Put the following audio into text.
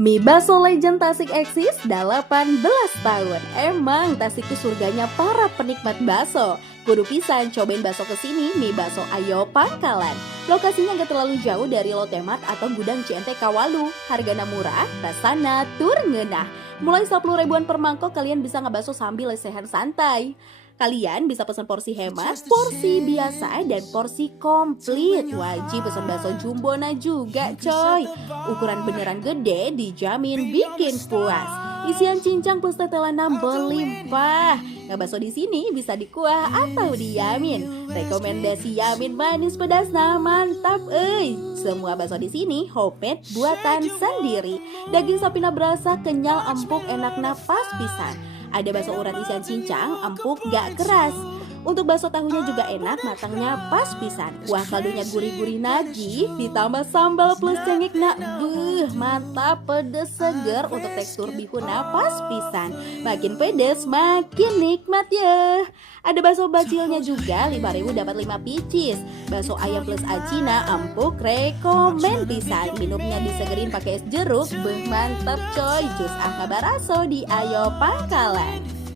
Mie bakso legend Tasik eksis 18 tahun. Emang Tasik itu surganya para penikmat bakso. Kudu pisan cobain bakso kesini, mie bakso Ayo Pangkalan. Lokasinya gak terlalu jauh dari Lotte Mart atau gudang CNT Kawalu. Harganya murah, rasana tur ngeunah. Mulai 10 ribuan per mangkok kalian bisa ngebakso sambil lesehan santai. Kalian bisa pesan porsi hemat, porsi biasa, dan porsi komplit. Wajib pesan bakso jumbona juga coy. Ukuran beneran gede dijamin bikin puas. Isian cincang plus tetelan berlimpah. Bakso di sini bisa dikuah atau diyamin. Rekomendasi yamin manis pedas nah mantap Semua bakso di sini homemade buatan sendiri. Daging sapinya berasa kenyal, empuk, enak napas pisan. Ada bakso urat isian cincang, empuk gak keras. Untuk bakso tahunya juga enak, matangnya pas pisan. Kuah kaldunya gurih-gurih nagih, ditambah sambal plus cengek nak. Mantap, pedes seger. Untuk tekstur bihuna pas pisan. Makin pedes, makin nikmat ya. Ada bakso bacilnya juga, 5.000 dapat 5 picis. Bakso ayam plus acina, empuk, rekomen pisan. Minumnya disegerin pakai es jeruk, mantap coy. Jus angka baraso di Ayo Pangkalan.